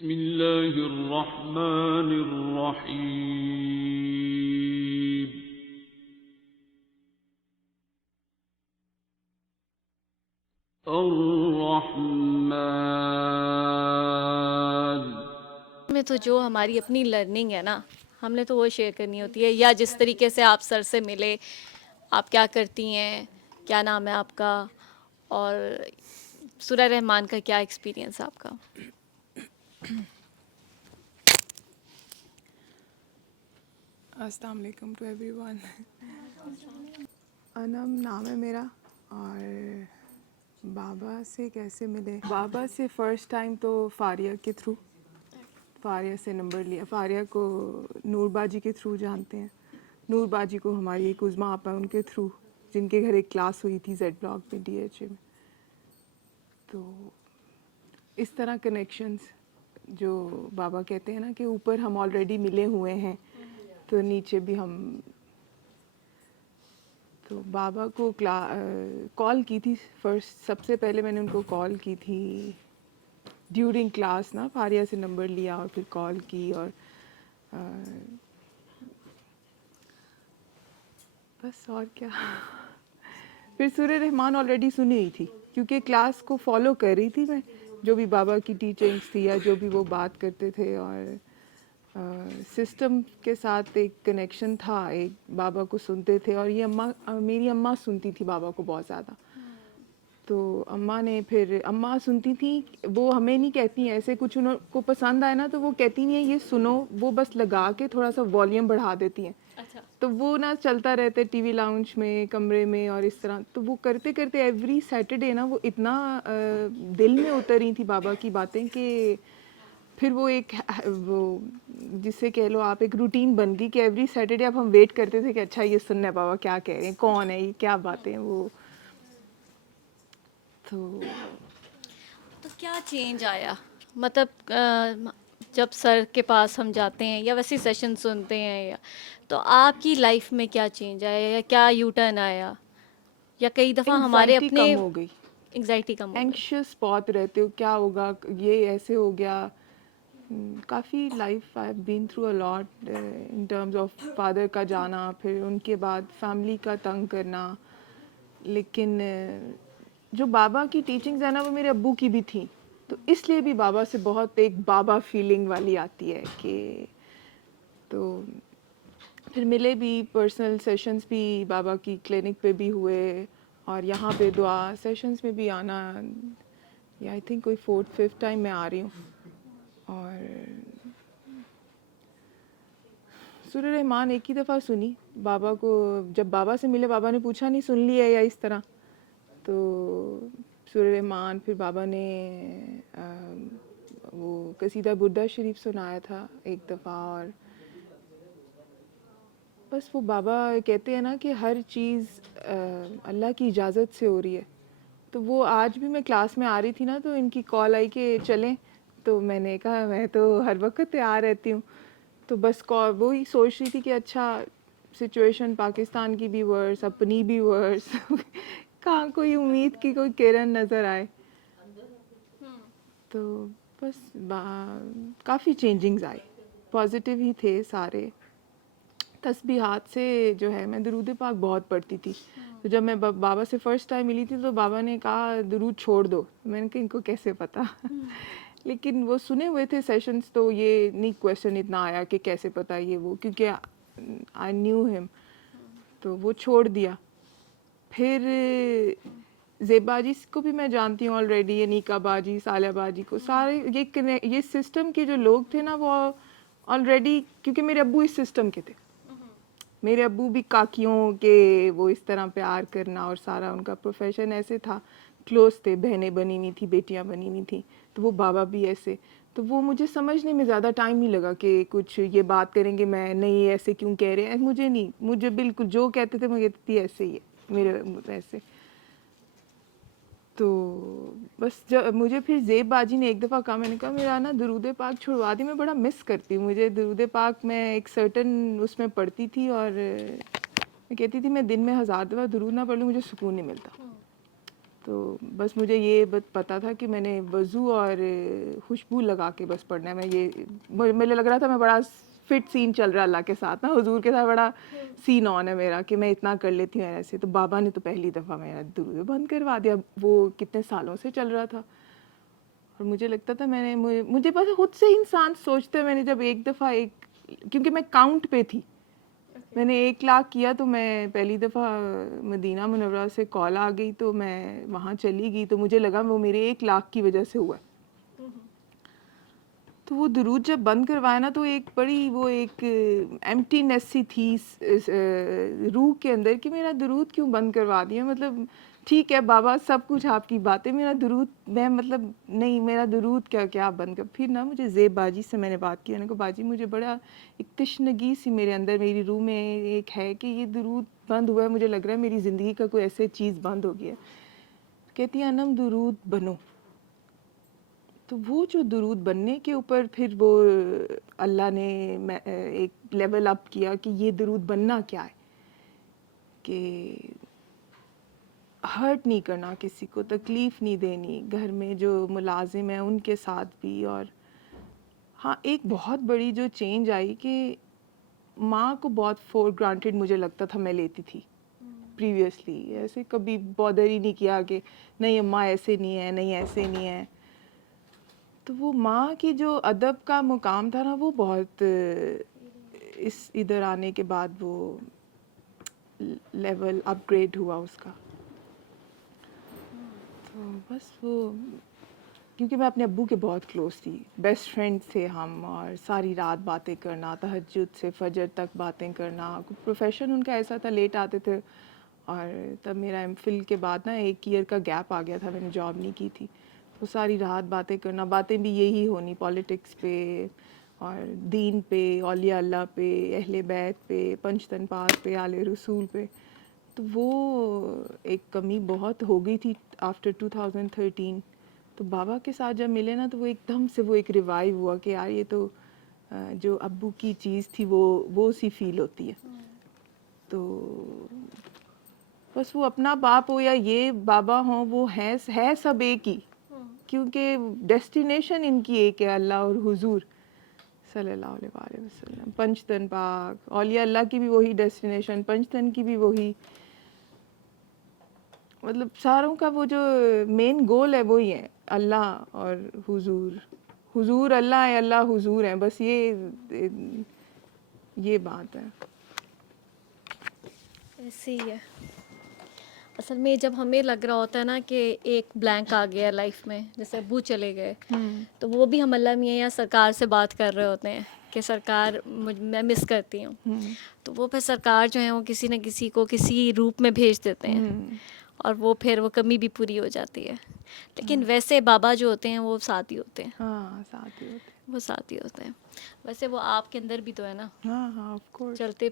بسم اللہ الرحمن الرحیم. الرحمن میں تو جو ہماری اپنی لرننگ ہے نا، ہم نے تو وہ شیئر کرنی ہوتی ہے، یا جس طریقے سے آپ سر سے ملے، آپ کیا کرتی ہیں، کیا نام ہے آپ کا، اور سورہ رحمان کا کیا ایکسپیرینس آپ کا؟ السلام علیکم ٹو ایوری ون. انم نام ہے میرا. اور بابا سے کیسے ملے؟ بابا سے فرسٹ ٹائم تو فاریہ کے تھرو. فاریہ سے نمبر لیا. فاریہ کو نور باجی کے تھرو جانتے ہیں. نور باجی کو ہماری ایک عظمیٰ آپا ان کے تھرو، جن کے گھر ایک کلاس ہوئی تھی زیڈ بلاک میں DHA میں. تو اس طرح کنیکشنز جو بابا کہتے ہیں نا کہ اوپر ہم آلریڈی ملے ہوئے ہیں تو نیچے بھی ہم. تو بابا کو کال کی تھی فرسٹ. سب سے پہلے میں نے ان کو کال کی تھی ڈیورنگ کلاس نا. فاریہ سے نمبر لیا اور پھر کال کی، اور بس اور کیا. پھر سورہ رحمان آلریڈی سنی ہوئی تھی کیونکہ کلاس کو فالو کر رہی تھی میں، جو بھی بابا کی ٹیچنگس تھی یا جو بھی وہ بات کرتے تھے، اور سسٹم کے ساتھ ایک کنیکشن تھا. ایک بابا کو سنتے تھے، اور یہ میری اماں سنتی تھی بابا کو بہت زیادہ. تو اماں نے پھر اماں سنتی تھی، وہ ہمیں نہیں کہتی ہیں ایسے، کچھ انہوں کو پسند آئے نا تو وہ کہتی نہیں ہیں یہ سنو، وہ بس لگا کے تھوڑا سا والیوم بڑھا دیتی ہیں. تو وہ نا چلتا رہتے ٹی وی لاؤنج میں، کمرے میں، اور اس طرح. تو وہ کرتے کرتے ایوری سیٹرڈے نا وہ اتنا دل میں اتر رہی تھی بابا کی باتیں کہ پھر وہ ایک وہ جسے کہہ لو آپ ایک روٹین بن گئی کہ ایوری سیٹرڈے اب ہم ویٹ کرتے تھے کہ اچھا یہ سننا ہے بابا کیا کہہ رہے ہیں، کون ہے یہ، کیا باتیں وہ. تو کیا چینج آیا، مطلب جب سر کے پاس ہم جاتے ہیں یا ویسے سیشن سنتے ہیں، تو آپ کی لائف میں کیا چینج آیا، یا کیا یو ٹرن آیا، یا کئی دفعہ ہمارے انگزائٹی اپنے کم ہو گئی. انگزائٹی کم ہو گئی؟ اینکشیس بہت رہتے ہو، کیا ہوگا، یہ ایسے ہو گیا. کافی life I have been through a lot in terms of father کا جانا، پھر ان کے بعد فیملی کا تنگ کرنا. لیکن جو بابا کی ٹیچنگز ہیں نا وہ میرے ابو کی بھی تھیں، تو اس لیے بھی بابا سے بہت ایک بابا فیلنگ والی آتی ہے کہ. تو پھر ملے بھی، پرسنل سیشنز بھی بابا کی کلینک پہ بھی ہوئے، اور یہاں پہ دعا سیشنز میں بھی آنا. یا آئی تھنک کوئی 4th-5th ٹائم میں آ رہی ہوں. اور سورہ رحمان ایک ہی دفعہ سنی بابا کو. جب بابا سے ملے بابا نے پوچھا نہیں سن لیا یا اس طرح. تو سورہ رحمان، پھر بابا نے وہ قصیدہ بردہ شریف سنایا تھا ایک دفعہ. اور بس وہ بابا کہتے ہیں نا کہ ہر چیز اللہ کی اجازت سے ہو رہی ہے. تو وہ آج بھی میں کلاس میں آ رہی تھی نا تو ان کی کال آئی کہ چلیں، تو میں نے کہا میں تو ہر وقت تیار رہتی ہوں. تو بس وہی سوچ رہی تھی کہ اچھا سچویشن پاکستان کی بھی ورس، اپنی بھی ورس، کہاں کوئی امید کی کوئی کرن نظر آئے. تو بس کافی چینجنگز آئی، پازیٹیو ہی تھے سارے. تسبیحات سے جو ہے میں درود پاک بہت پڑھتی تھی. تو جب میں بابا سے فرسٹ ٹائم ملی تھی تو بابا نے کہا درود چھوڑ دو. میں نے کہا ان کو کیسے پتہ. لیکن وہ سنے ہوئے تھے سیشنز، تو یہ نہیں کویسچن اتنا آیا کہ کیسے پتہ یہ وہ، کیونکہ آئی نیو ہم. تو وہ چھوڑ دیا. پھر زیبا جی کو بھی میں جانتی ہوں آلریڈی، انیکا باجی، صالحہ باجی کو، سارے یہ سسٹم کے جو لوگ تھے نا وہ آلریڈی، کیونکہ میرے ابو اس سسٹم کے تھے. میرے ابو بھی کاکیوں کے وہ اس طرح پیار کرنا، اور سارا ان کا پروفیشن ایسے تھا. کلوز تھے، بہنیں بنی ہوئی تھیں، بیٹیاں بنی ہوئی تھیں. تو وہ بابا بھی ایسے. تو وہ مجھے سمجھنے میں زیادہ ٹائم نہیں لگا کہ کچھ یہ بات کریں گے میں نہیں ایسے کیوں کہہ رہے ہیں. مجھے نہیں، مجھے بالکل جو کہتے تھے میں کہتی تھی ایسے ہی ہے میرے ایسے. تو بس جب مجھے پھر زیب باجی نے ایک دفعہ کہا، میں نے کہا میرا نا درود پاک چھڑوا دی، میں بڑا مس کرتی ہوں. مجھے درود پاک میں ایک سرٹن اس میں پڑھتی تھی، اور میں کہتی تھی میں دن میں 1000 دفعہ درود نہ پڑھ لوں مجھے سکون نہیں ملتا. تو بس مجھے یہ پتہ تھا کہ میں نے وضو اور خوشبو لگا کے بس پڑھنا ہے. میں یہ مجھے لگ رہا تھا میں بڑا فٹ سین چل رہا اللہ کے ساتھ نا, حضور کے ساتھ بڑا سین آن ہے میرا کہ میں اتنا کر لیتی ہوں ایسے. تو بابا نے تو پہلی دفعہ میرا درود بند کروا دیا. وہ کتنے سالوں سے چل رہا تھا اور مجھے لگتا تھا مجھے بس خود سے انسان سوچتے, میں نے جب ایک دفعہ کیونکہ میں کاؤنٹ پہ تھی, میں نے 1 لاکھ کیا تو میں پہلی دفعہ مدینہ منورہ سے کال آ گئی تو میں وہاں چلی گئی, تو مجھے لگا وہ میرے 1 لاکھ کی وجہ سے ہوا ہے. تو وہ درود جب بند کروایا نا تو ایک بڑی وہ ایک ایمٹینیس سی تھی روح کے اندر کہ میرا درود کیوں بند کروا دیا. مطلب ٹھیک ہے بابا سب کچھ آپ کی باتیں, میرا درود میں مطلب نہیں, میرا درود کیا بند کر. پھر نا مجھے زیب باجی سے میں نے بات کی, میں نے کہا باجی مجھے بڑا ایک تشنگی سی میرے اندر میری روح میں ایک ہے کہ یہ درود بند ہوا ہے, مجھے لگ رہا ہے میری زندگی کا کوئی ایسے چیز بند ہو گیا ہے. کہتی ہیں انم درود بنو. تو وہ جو درود بننے کے اوپر پھر وہ اللہ نے ایک لیول اپ کیا کہ یہ درود بننا کیا ہے, کہ ہرٹ نہیں کرنا کسی کو, تکلیف نہیں دینی, گھر میں جو ملازم ہیں ان کے ساتھ بھی. اور ہاں ایک بہت بڑی جو چینج آئی کہ ماں کو بہت فور گرانٹیڈ مجھے لگتا تھا میں لیتی تھی پریویسلی, ایسے کبھی بادر ہی نہیں کیا کہ نہیں اماں ایسے نہیں ہے, نہیں ایسے نہیں ہے. تو وہ ماں کی جو ادب کا مقام تھا نا وہ بہت ادھر آنے کے بعد وہ لیول اپ گریڈ ہوا اس کا. تو بس وہ کیونکہ میں اپنے ابو کے بہت کلوز تھی, بیسٹ فرینڈ تھے ہم, اور ساری رات باتیں کرنا, تہجد سے فجر تک باتیں کرنا. پروفیشن ان کا ایسا تھا لیٹ آتے تھے, اور تب میرا ایم فل کے بعد نا 1 ایئر کا گیپ آ گیا تھا, میں نے جاب نہیں کی تھی. تو ساری رات باتیں کرنا, باتیں بھی یہی ہونی پالیٹکس پہ اور دین پہ, اولیاء اللہ پہ, اہل بیت پہ, پنجتن پاک پہ, آل رسول پہ. تو وہ ایک کمی بہت ہو گئی تھی آفٹر 2013. تو بابا کے ساتھ جب ملے نا تو وہ ایک دم سے وہ ایک ریوائیو ہوا کہ یار یہ تو جو ابو کی چیز تھی وہ سی فیل ہوتی ہے. تو بس وہ اپنا باپ ہو یا یہ بابا ہوں, وہ ہے سب ایک ہی, کیونکہ ڈیسٹینیشن ان کی ایک ہے, اللہ اور حضور صلی اللہ علیہ وآلہ وسلم. پنجتن پاک, اولیاء اللہ کی بھی وہی ڈیسٹینیشن, پنجتن کی بھی وہی, مطلب ساروں کا وہ جو مین گول ہے وہی ہے, اللہ اور حضور. حضور اللہ ہے, اللہ حضور ہے, بس یہ بات ہے. ایسے ہی ہے اصل میں. جب ہمیں لگ رہا ہوتا ہے نا کہ ایک بلینک آ گیا لائف میں, جیسے ابو چلے گئے, تو وہ بھی ہم اللہ میاں یا سرکار سے بات کر رہے ہوتے ہیں کہ سرکار میں مس کرتی ہوں. تو وہ پھر سرکار جو ہیں وہ کسی نہ کسی کو کسی روپ میں بھیج دیتے ہیں, اور وہ پھر وہ کمی بھی پوری ہو جاتی ہے. لیکن ویسے بابا جو ہوتے ہیں وہ ساتھی ہوتے ہیں. ہاں ساتھ ہی ہوتے وہ ساتھی ہوتے ہیں. ویسے وہ آپ کے اندر بھی تو ہے نا, ہیں. ہاں آف کورس. چلتے